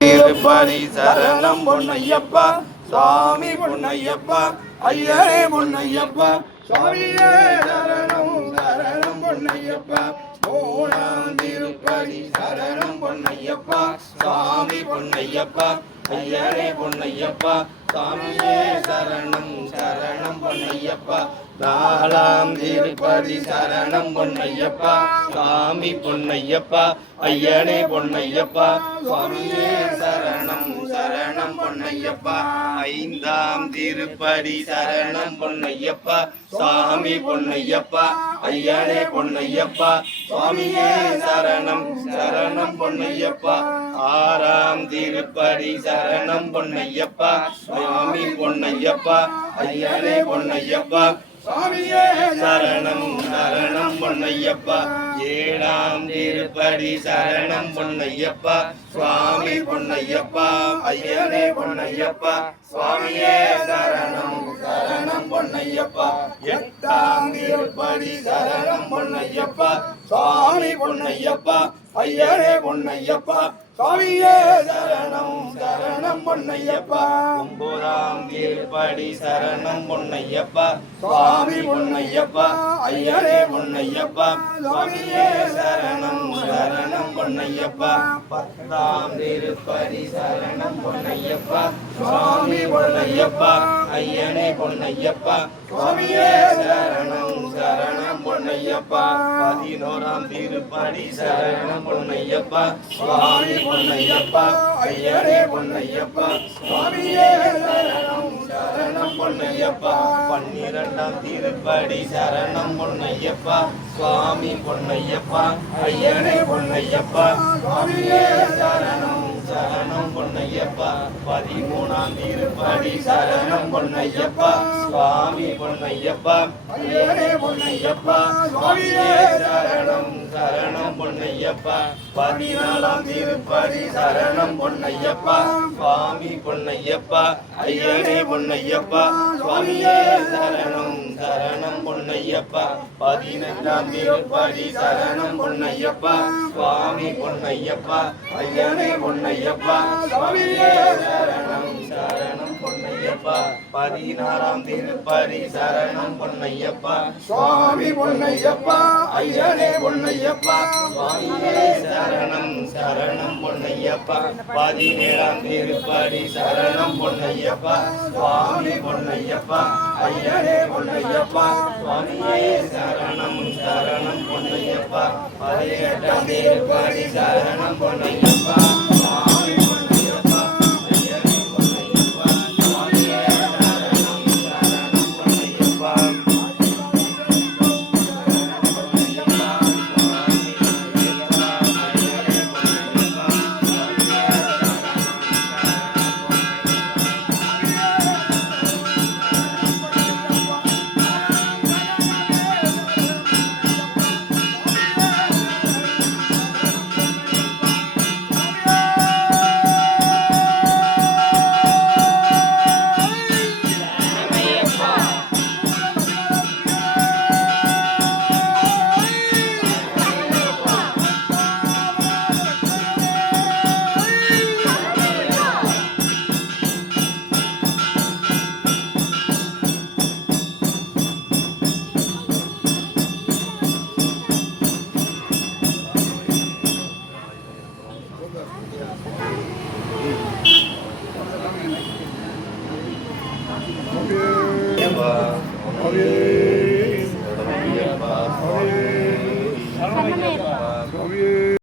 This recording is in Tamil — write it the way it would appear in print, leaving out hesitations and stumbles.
திருப்பதி சரணம் பொன்னையப்பா சுவாமி பொன்னையப்பா ஐயரே பொன்னையப்பா சுவாமியே சரணம் சரணம் பொன்னையப்பா மூணாம் திருப்பதி சரணம் பொன்னையப்பா சுவாமி பொன்னையப்பா ஐயரே பொன்னையப்பா சுவாமியே சரணம் சரணம் பொன்னையப்பா நாலாம் திருப்பதி சரணம் பொன்னையப்பா சுவாமி பொன்னையப்பா ஐயனே பொன்னையப்பா சுவாமியே சரணம் சரணம் பொன்னையப்பா ஐந்தாம் திருப்பதி சரணம் பொன்னையப்பா சுவாமி பொன்னையப்பா ஐயனே பொன்னையப்பா சுவாமியே சரணம் சரணம் பொன்னையப்பா ஆறாம் திருப்பதி சரணம் பொன்னையப்பா சுவாமி பொன்னையப்பா ஐயனே பொன்னையப்பா சுவாமியே சரணம் சரணம் பொன்னையப்பா ஏழாம் திருப்பதி சரணம் பொன்னையப்பா சுவாமி பொன்னையப்பா ஐயனே பொன்னையப்பா சுவாமியே சரணம் சரணம் பொன்னையப்பா எட்டாம் திருப்பதி சரணம் பொன்னையப்பா சுவாமி பொன்னையப்பா ஐயனே பொன்னையப்பா சுவாமியே சரணம் சரணம் பொன்னையப்பா ஒன்பதாம் திருப்பதி சரணம் பொன்னையப்பா சுவாமி பொன்னையப்பா ஐயனே பொன்னையப்பா சுவாமியே சரணம் சரணம் பொன்னையப்பா பத்தாம் திருப்பதி சரணம் பொன்னையப்பா சுவாமி பொன்னையப்பா ஐயனே பொன்னையப்பா சுவாமியே சரணம் சரணம் பொன்னையப்பா பதினோராம் திருப்பதி சரணம் பொன்னையப்பா சுவாமி பொன்னையப்பா ஐயனே பொன்னையப்பா சுவாமியே சரணம் சரணம் பொன்னையப்பா பன்னிரண்டாம் திருப்பதி சரணம் பொன்னையப்பா சுவாமி பொன்னையப்பா ஐயனே பொன்னையப்பா சுவாமியே சரணம் சரணம் பொன்னையப்பா பதிமூணாம் திருப்பதி சரணம் பொன்னையப்பா சுவாமி பொன்னையப்பா ஐயனே பொன்னையப்பா சுவாமியே சரணம் சரணம் பொன்னையப்பா பதினாலாம் திருப்பதி சரணம் பொன்னையப்பா சுவாமி பொன்னையப்பா ஐயனே பொன்னையப்பா சுவாமியே சரணம் சரணம் பொன்னையப்பா பதினெட்டாம் திருப்பதி சரணம் பொன்னையப்பா சுவாமி பொன்னையப்பா ஐயனே பொன்னையப்பா சுவாமியே சரணம் சரணம் பொன்னையப்பா பதினாறாம் திருப்பதி சரணம் பொன்னையப்பா சுவாமி பொன்னையப்பா ஐயனே பொன்னையப்பா சுவாமியே சரணம் சரணம் பொன்னையப்பா பதினேழாம் திருப்பதி சரணம் பொன்னையப்பா சுவாமி பொன்னையப்பா ஐயனே பொன்னையப்பா சுவாமியே சரணம் சரணம் பொன்னையப்பா பதினெட்டாம் திருப்பதி சரணம் பொன்னையப்பா சுவாமி பொன்னையப்பா ஐயனே பொன்னையப்பா சுவாமியே சரணம் சரணம் பொன்னையப்பா சரணமையப்பா